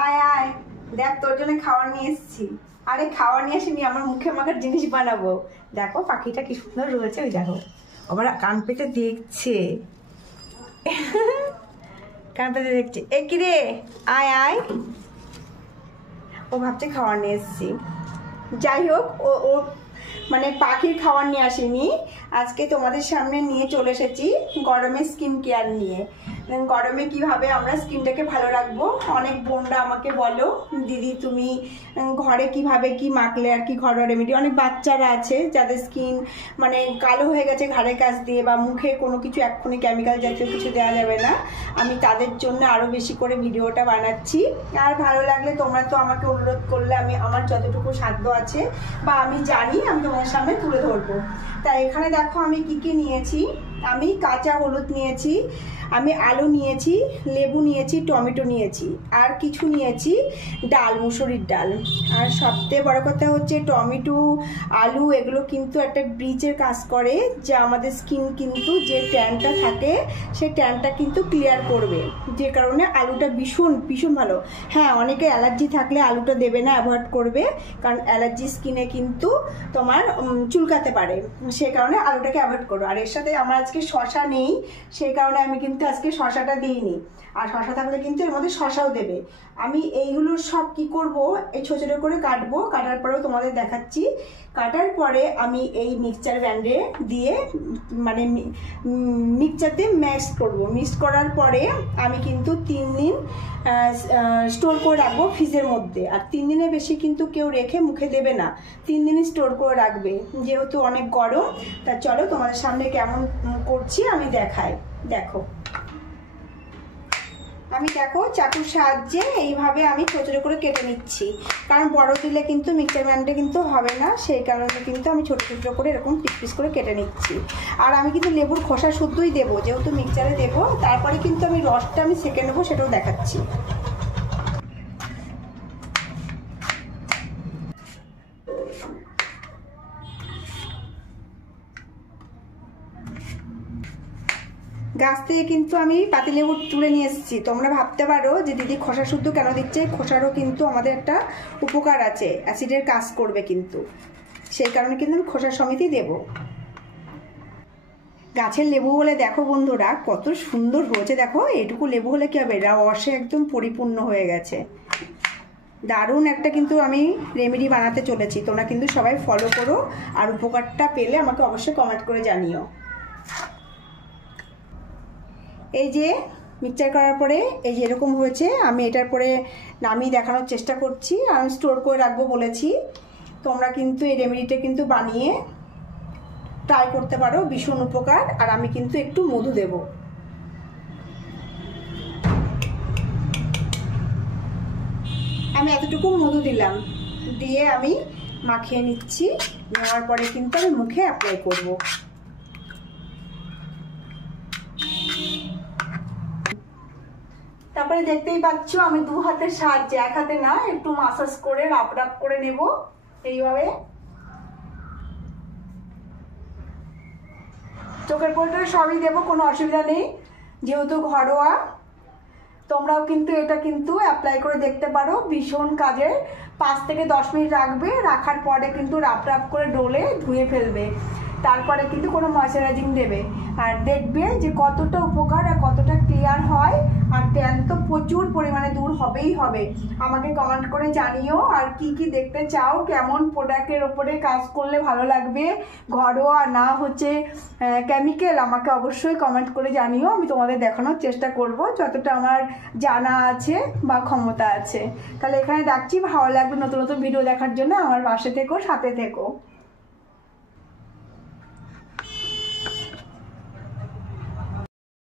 আয় আয়, দেখ তোর জন্য খাবার নিয়ে এসেছি। আরে খাবার নিয়ে আসিনি, আমার মুখে মাখার জিনিস বানাবো। দেখো পাখিটা কি সুন্দর রয়েছে, ওই দেখো আবার কান পেতে দেখছে। কান পেতে দেখছে, এ কি রে, আয় আয়। ও ভাবছে খাবার নিয়ে এসেছি। যাই হোক, ও মানে পাখির খাবার নিয়ে আসেনি, আজকে তোমাদের সামনে নিয়ে চলে এসেছি গরমে স্কিন কেয়ার নিয়ে। গরমে কিভাবে আমরা স্কিনটাকে ভালো রাখবো। অনেক বোনরা আমাকে বলো, দিদি তুমি ঘরে কিভাবে কি মাখলে আর কি ঘরোয়া রেমেডি। অনেক বাচ্চারা আছে যাদের স্কিন মানে কালো হয়ে গেছে ঘাড়ের কাছ দিয়ে, বা মুখে কোনো কিছু এক্ষুনি কেমিক্যাল জাতীয় কিছু দেওয়া যাবে না। আমি তাদের জন্য আরও বেশি করে ভিডিওটা বানাচ্ছি। আর ভালো লাগলে তোমরা তো আমাকে অনুরোধ করলে আমি আমার যতটুকু সাধ্য আছে বা আমি জানি আমি তোমাদের সামনে তুলে ধরবো। তাই এখানে দেখো আমি কি কি নিয়েছি। আমি কাঁচা হলুদ নিয়েছি, আমি আলু নিয়েছি, লেবু নিয়েছি, টমেটো নিয়েছি, আর কিছু নিয়েছি ডাল, মুসুরির ডাল। আর সবথেকে বড় কথা হচ্ছে টমেটো আলু এগুলো কিন্তু একটা ব্লিচের কাজ করে, যা আমাদের স্কিন কিন্তু যে ট্যানটা থাকে সেই ট্যানটা কিন্তু ক্লিয়ার করবে, যে কারণে আলুটা ভীষণ ভীষণ ভালো। হ্যাঁ, অনেকে অ্যালার্জি থাকলে আলুটা দেবে না, অ্যাভয়েড করবে, কারণ অ্যালার্জি স্কিনে কিন্তু তোমার চুলকাতে পারে, সেই কারণে আলুটাকে অ্যাভয়েড করো। আর এর সাথে আমার আজকে শশা নেই, সেই কারণে আমি কিন্তু আজকে শশাটা দিইনি। আর শশা থাকলে কিন্তু এর মধ্যে শশাও দেবে। আমি এইগুলোর সব কি করব, এই ছোটো ছোটো করে কাটবো, কাটার পরেও তোমাদের দেখাচ্ছি। কাটার পরে আমি এই মিক্সচার ব্যান্ডে দিয়ে মানে মিক্সচার দিয়ে মিক্স করবো। মিক্স করার পরে আমি কিন্তু 3 দিন স্টোর করে রাখবো ফ্রিজের মধ্যে। আর 3 দিনের বেশি কিন্তু কেউ রেখে মুখে দেবে না, 3 দিনই স্টোর করে রাখবে, যেহেতু অনেক গরম। তা চলো তোমাদের সামনে কেমন করছি আমি দেখাই। দেখো আমি দেখো চাকুর সাহায্যে এইভাবে আমি ছোটো ছোটো করে কেটে নিচ্ছি, কারণ বড় দিলে কিন্তু মিক্সচার ব্যান্ডে কিন্তু হবে না, সেই কারণে কিন্তু আমি ছোটো ছোটো করে এরকম পিস পিস করে কেটে নিচ্ছি। আর আমি কিন্তু লেবুর খোসা শুদ্ধই দেবো, যেহেতু মিক্সচারে দেবো। তারপরে কিন্তু আমি রসটা আমি সেঁকে নেবো, সেটাও দেখাচ্ছি। গাছ থেকে কিন্তু আমি পাতিলেবু তুলে নিয়ে এসেছি। তোমরা ভাবতে পারো যে দিদি খোসা শুদ্ধ কেন দিচ্ছে, খোসারও কিন্তু আমাদের একটা উপকার আছে, অ্যাসিডের কাজ করবে কিন্তু, সেই কারণে কিন্তু আমি খোসা সমেতই দেব। গাছের লেবু বলে দেখো বন্ধুরা কত সুন্দর হয়েছে। দেখো এইটুকু লেবু হলে কি হবে, রসে একদম পরিপূর্ণ হয়ে গেছে। দারুণ একটা কিন্তু আমি রেমেডি বানাতে চলেছি, তোমরা কিন্তু সবাই ফলো করো। আর উপকারটা পেলে আমাকে অবশ্যই কমেন্ট করে জানিও। এই যে মিক্সচার করার পরে এই যে এরকম হয়েছে, আমি এটার পরে নামিয়ে দেখানোর চেষ্টা করছি। আমি স্টোর করে রাখবো বলেছি, তোমরা কিন্তু এই রেমেডিটা কিন্তু বানিয়ে ট্রাই করতে পারো, ভীষণ উপকার। আর আমি কিন্তু একটু মধু দেব। আমি এতটুকু মধু দিলাম, দিয়ে আমি মাখিয়ে নিচ্ছি। নেওয়ার পরে কিন্তু আমি মুখে অ্যাপ্লাই করব। তারপরে দেখতেই পাচ্ছ আমি 2 হাতের সাহায্যে, 1 হাতে না, একটু মাসাজ করে রাপ রাপ করে নেব এইভাবে। চোখের পলকে সবই দেবো, কোনো অসুবিধা নেই, যেহেতু ঘরোয়া। তোমরাও কিন্তু এটা কিন্তু অ্যাপ্লাই করে দেখতে পারো, ভীষণ কাজের। 5 থেকে 10 মিনিট রাখবে, রাখার পরে কিন্তু রাপ রাপ করে ডলে ধুয়ে ফেলবে, তারপরে কিন্তু কোনো ময়শ্চারাইজিং দেবে। আর দেখবে যে কতটা উপকার আর কতটা ক্লিয়ার হয়। আর ট্যান তো প্রচুর পরিমাণে দূর হবেই হবে। আমাকে কমেন্ট করে জানিও আর কি কি দেখতে চাও, কেমন প্রোডাক্টের ওপরে কাজ করলে ভালো লাগবে, ঘরোয়া না হচ্ছে কেমিক্যাল, আমাকে অবশ্যই কমেন্ট করে জানিও। আমি তোমাদের দেখানোর চেষ্টা করব যতটা আমার জানা আছে বা ক্ষমতা আছে। তাহলে এখানে রাখছি, ভালো লাগবে নতুন নতুন ভিডিও দেখার জন্য আমার পাশে থেকো, সাথে থেকো।